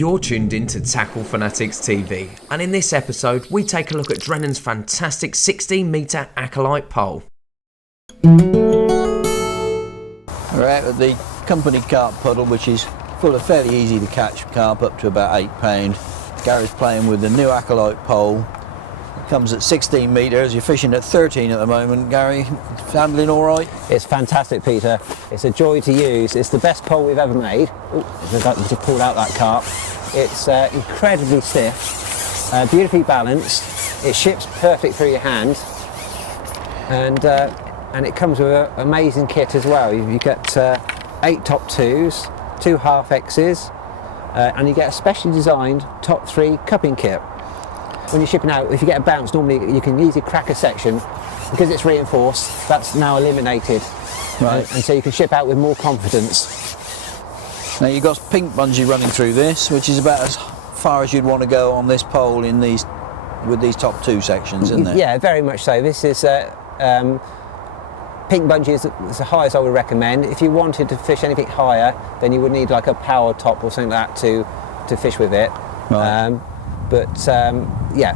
You're tuned in to Tackle Fanatics TV, and in this episode we take a look at Drennan's fantastic 16-metre Acolyte pole. We're out at the company carp puddle, which is full of fairly easy to catch carp up to about 8 pound. Gary's playing with the new Acolyte pole. It comes at 16 metres, you're fishing at 13 at the moment. Gary, handling all right? It's fantastic, Peter. It's a joy to use. It's the best pole we've ever made. Ooh, just pulled out that carp. It's incredibly stiff, beautifully balanced. It ships perfect through your hand, and it comes with an amazing kit as well. You get 8 top 2s, 2 half X's, and you get a specially designed top 3 cupping kit. When you're shipping out, if you get a bounce, normally you can easily crack a section. Because it's reinforced, that's now eliminated. Right. And so you can ship out with more confidence. Now you've got pink bungee running through this, which is about as far as you'd want to go on this pole in these, with these top 2 sections, isn't it? Yeah, very much so. This is pink bungee is the highest I would recommend. If you wanted to fish anything higher, then you would need like a power top or something like that to fish with it. Right. Yeah,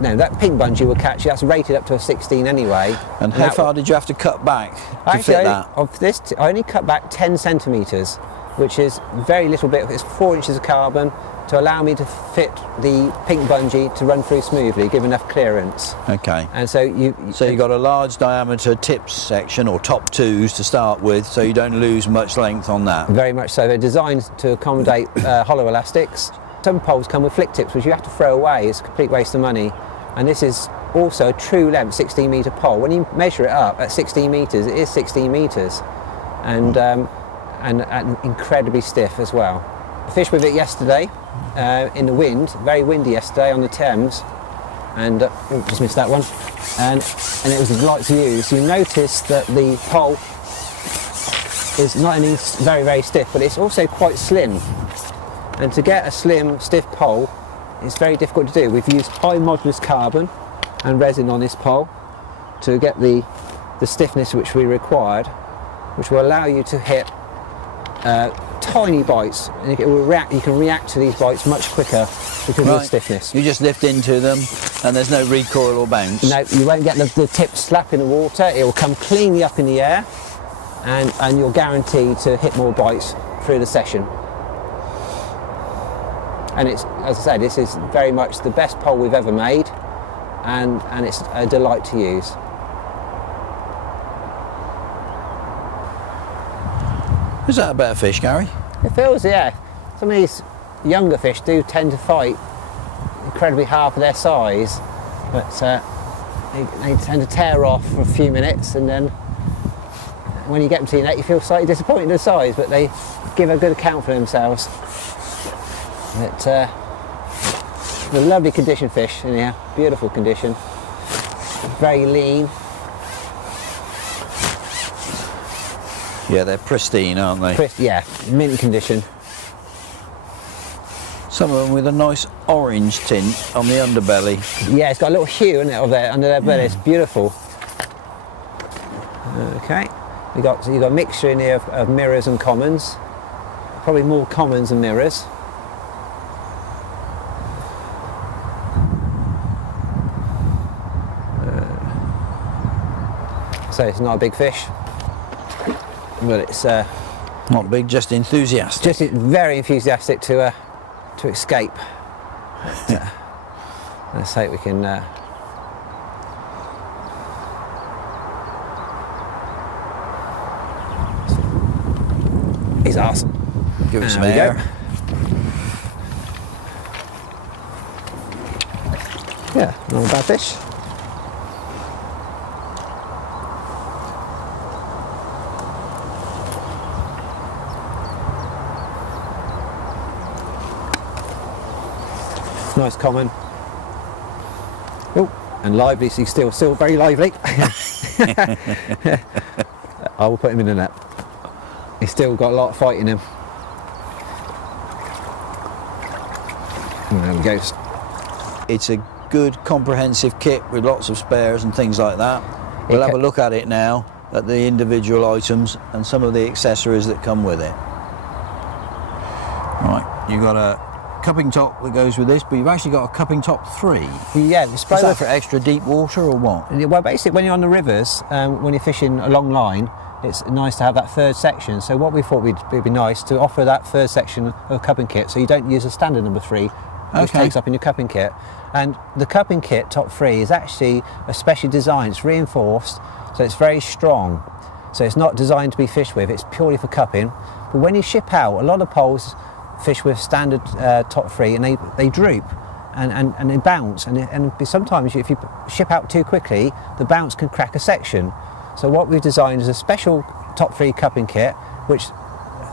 no, that pink bungee will catch you. That's rated up to a 16 anyway. And how far did you have to cut back to fit that? Of this, I only cut back 10 centimetres, which is very little bit. It's 4 inches of carbon to allow me to fit the pink bungee to run through smoothly, give enough clearance. Okay. And so you've got a large diameter tips section, or top 2s to start with, so you don't lose much length on that. Very much so. They're designed to accommodate hollow elastics. Some poles come with flick tips, which you have to throw away. It's a complete waste of money. And this is also a true length 16 metre pole. When you measure it up at 16 metres, it is 16 metres, and incredibly stiff as well. I fished with it yesterday in the wind, very windy yesterday on the Thames, and just missed that one. And it was a delight to use. You notice that the pole is not only very, very stiff, but it's also quite slim. And to get a slim, stiff pole, it's very difficult to do. We've used high modulus carbon and resin on this pole to get the stiffness which we required, which will allow you to hit tiny bites, and it will react. You can react to these bites much quicker because of the stiffness. You just lift into them, and there's no recoil or bounce. No, you won't get the tip slap in the water. It will come cleanly up in the air, and you're guaranteed to hit more bites through the session. And it's, as I said, this is very much the best pole we've ever made, and it's a delight to use. Is that a better fish, Gary? It feels, yeah. Some of these younger fish do tend to fight incredibly hard for their size, but they tend to tear off for a few minutes, and then when you get them to your net, you feel slightly disappointed in the size, but they give a good account for themselves. But a lovely condition fish in here, beautiful condition, very lean. Yeah, they're pristine, aren't they? Yeah, mint condition. Some of them with a nice orange tint on the underbelly. Yeah, it's got a little hue in it under their belly. It's beautiful. Okay, you've got a mixture in here of mirrors and commons. Probably more commons than mirrors. So it's not a big fish, but it's not big, just enthusiastic. Just very enthusiastic to escape. Let's hope we can. He's awesome. Give it some air. Yeah, not a bad fish. Nice common. Oh, and lively, so he's still very lively. I will put him in the net. He's still got a lot of fight in him. And there we go. It's a good comprehensive kit with lots of spares and things like that. We'll have a look at it now, at the individual items and some of the accessories that come with it. Right, you've got a cupping top that goes with this, but you've actually got a cupping top 3. Yeah, we spray Is that with- for extra deep water or what? Well, basically, when you're on the rivers, when you're fishing a long line, it's nice to have that third section. So what we thought it'd be nice to offer that third section of cupping kit, so you don't use a standard number 3, which Okay. takes up in your cupping kit. And the cupping kit top 3 is actually especially designed. It's reinforced, so it's very strong. So it's not designed to be fished with. It's purely for cupping. But when you ship out, a lot of poles fish with standard top 3, and they droop and they bounce. And sometimes if you ship out too quickly, the bounce can crack a section. So what we've designed is a special top 3 cupping kit, which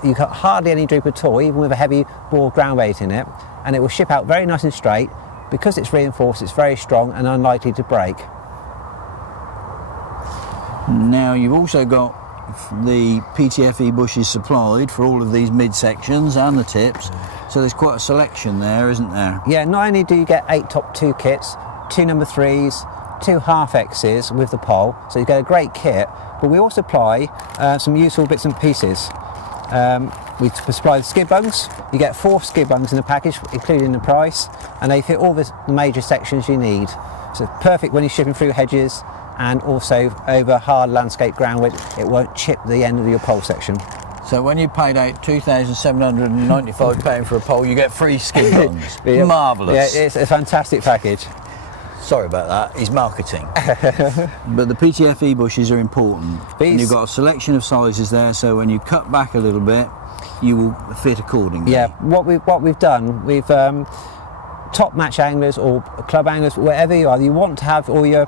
you got hardly any droop at all, even with a heavy ball ground weight in it, and it will ship out very nice and straight. Because it's reinforced, it's very strong and unlikely to break. Now you've also got the PTFE bushes supplied for all of these midsections and the tips, so there's quite a selection there, isn't there? Yeah, not only do you get 8 top 2 kits, 2 number 3s, 2 half X's with the pole, so you get a great kit, but we also supply some useful bits and pieces. We supply the skid bungs. You get 4 skid bungs in the package, including the price, and they fit all the major sections you need. So it's perfect when you're shipping through hedges and also over hard landscape ground where it won't chip the end of your pole section. So when you paid out £2,795 for a pole, you get free skid bungs. Yeah. Marvellous. Yeah, it's a fantastic package. Sorry about that, he's marketing. But the PTFE bushes are important. And you've got a selection of sizes there, so when you cut back a little bit, you will fit accordingly. Yeah, what we've done, we've top match anglers or club anglers, wherever you are, you want to have all your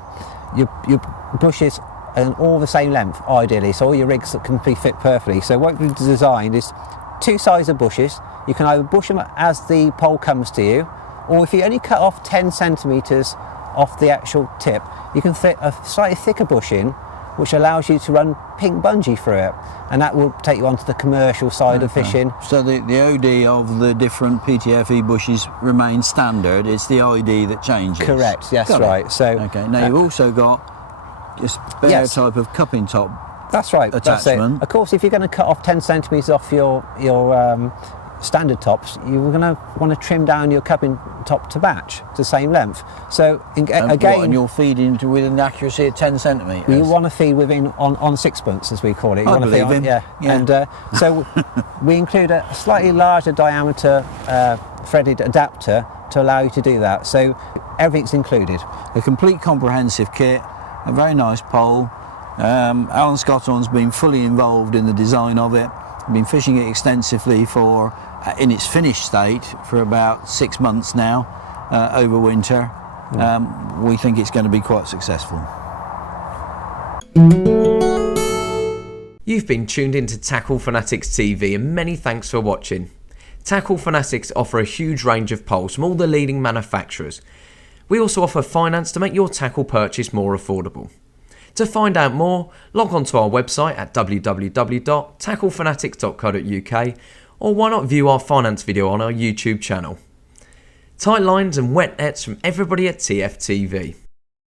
bushes and all the same length, ideally, so all your rigs that can be fit perfectly. So what we've designed is 2 sizes of bushes. You can either bush them as the pole comes to you, or if you only cut off 10 centimetres off the actual tip, you can fit a slightly thicker bush in, which allows you to run pink bungee through it, and that will take you onto the commercial side of fishing. So the OD of the different PTFE bushes remains standard, it's the ID that changes? Correct, yes, Got it. right. So okay, now you've also got a spare Yes. type of cupping top. that's right. That's it. Attachment. Of course, if you're going to cut off 10 centimetres off your standard tops, you're going to want to trim down your cupping top to match to the same length. So again, and you'll feed into with an accuracy of 10 centimetres. you want to feed within on sixpence, as we call it. You I want to feed believe him. Yeah. Yeah. And so we include a slightly larger diameter threaded adapter to allow you to do that. So everything's included. A complete comprehensive kit, a very nice pole. Alan Scotton's been fully involved in the design of it. Been fishing it extensively for, in its finished state, for about 6 months now, over winter. We think it's going to be quite successful. You've been tuned into Tackle Fanatics TV, and many thanks for watching. Tackle Fanatics offer a huge range of poles from all the leading manufacturers. We also offer finance to make your tackle purchase more affordable. To find out more, log on to our website at www.tacklefanatics.co.uk, or why not view our finance video on our YouTube channel. Tight lines and wet nets from everybody at TFTV.